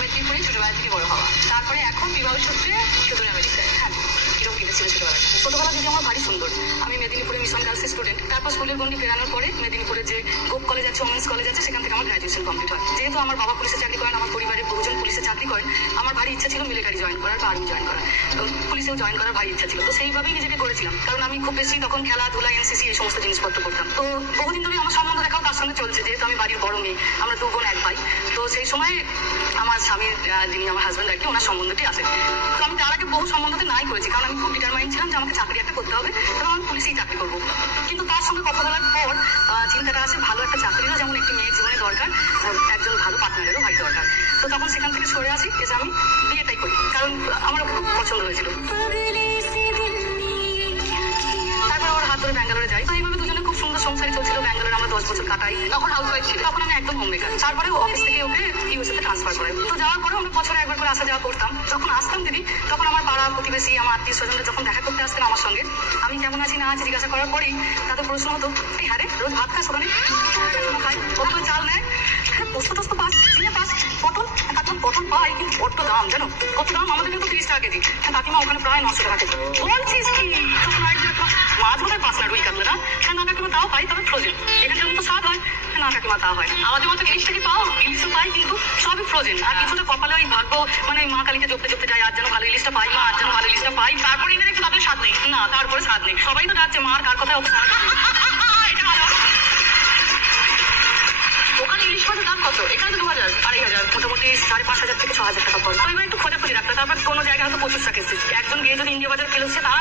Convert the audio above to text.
মেদিনীপুরে ছোটবেলা থেকে বড় হওয়া, তারপরে এখন বিবাহ সূত্রে সুদূর আমেরিকায়। হ্যাঁ, এরকম কিন্তু ছিল ছোটবেলা যদি আমার ভারী সুন্দর। আমি মেদিনীপুরে মিশন গার্লসের স্টুডেন্ট। তারপর স্কুলের গন্ডি পেরানোর পরে মেদিনীপুরে যে গোপ কলেজ আছে, ওমেন্স কলেজ আছে, সেখান থেকে আমার গ্রাজুয়েশন কমপ্লিট হয়। যেহেতু আমার বাবা পুলিশে চাকরি করেন, আমার পরিবারের বহুজন পুলিশে চাকরি করেন, আমার ভারী ইচ্ছা ছিল মিলিটারি জয়েন করার বা আর্মি জয়েন করার, পুলিশেও জয়েন করার ভারী ইচ্ছা ছিল। তো সেইভাবেই নিজেকে করেছিলাম, কারণ আমি খুব বেশি তখন খেলাধুলা, এনসিসি এই সমস্ত জিনিসপত্র করতাম। তো বহুদিন ধরে আমার সম্বন্ধ দেখাও তার সঙ্গে চলছে, যেহেতু আমি বাড়ির বড় মেয়ে, আমরা 2 বোন 1 ভাই। তো সেই সময় আমার স্বামীর, যিনি আমার হাজব্যান্ড আর কি, ওনার সম্বন্ধটি আসে। তো আমি তার আগে বহু সম্বন্ধতে নাই করেছি, কারণ আমি খুব ডিটারমাইন্ড ছিলাম যে আমাকে চাকরি একটা করতে হবে এবং আমি পুলিশেই চাকরি করবো। কিন্তু তার সঙ্গে কথা বলার পর চিন্তাটা আসে, ভালো একটা চাকরিরও যেমন একটি মেয়ের জীবনে দরকার, একজন ভালো পার্টনারেরও ভাই দরকার। তো তখন সেখান থেকে সরে আসি, এসে আমি বিয়েটাই করি, কারণ আমার খুব পছন্দ হয়েছিল। তারপর ওর হাত ধরে ব্যাঙ্গালোরে যাই। তো এইভাবে দুজনে খুব সুন্দর সংসারই চলছিল। ব্যাঙ্গালোরে আমরা 10 বছর কাটাই। তখন হাউসওয়াইফ ছিল, তখন আমি একদম হোম মেকার। তারপরে অফিস থেকে ওকে ইউএসএ তে ট্রান্সফার করে। তো যাওয়ার পরে আমরা বছরে একবার করে আসা যাওয়া করতাম। যখন আসতাম দিদি, তখন আমার পাড়া প্রতিবেশী, আমার আত্মীয় স্বজনরা যখন দেখা করতে আসতেন আমার সঙ্গে, আমি কেমন আছি না আছি জিজ্ঞাসা করার পরেই তাদের প্রশ্ন হতো, এই হারে রোজ ভাত খাস ওখানে, খাই কত চাল নেয়, পোস্ত টোস্ত পাস, চিনে পাস, পটল, এখন পটল পাই কিন্তু বড্ড দাম, জানো কত দাম, আমাদের কিন্তু 30 টাকা কেজি। কাকিমা ওখানে প্রায় 900 টাকা কেজি। বলছিস কি? তখন মাছ বোধ হয় 5 না, রুই কাতলা না, না কাকিমা তাও পাই, তবে ফ্রোজেন। এখানকার মতো স্বাদ হয় না কাকিমা, তা হয় আমাদের মতো ইলিশটা কি পাও? ইলিশও পাই কিন্তু সবই ফ্রোজেন। আর কিছুটা কপালে ওই ভাগ্য, মানে মা কালীকে জপতে জপতে যায়, আজ যেন ভালো ইলিশটা পাই, মা আজ যেন ভালো ইলিশটা পাই। তারপরে এদের একটু তাদের স্বাদ নেই না, তারপরে স্বাদ নেই। সবাই তো যাচ্ছে মার কার কথায় এটা ভালো। ওখানে ইলিশ মাছের দাম কত? এখানে 2000, 2500, মোটামুটি 5500 থেকে 6000 টাকা পড়ে। ওইবার একটু খোঁজাখুঁজি রাখতে, তারপর কোনো জায়গায় হয়তো প্রচুর শাক এসেছে। একজন গিয়ে যদি ইন্ডিয়া বাজার ফেলছে, তারা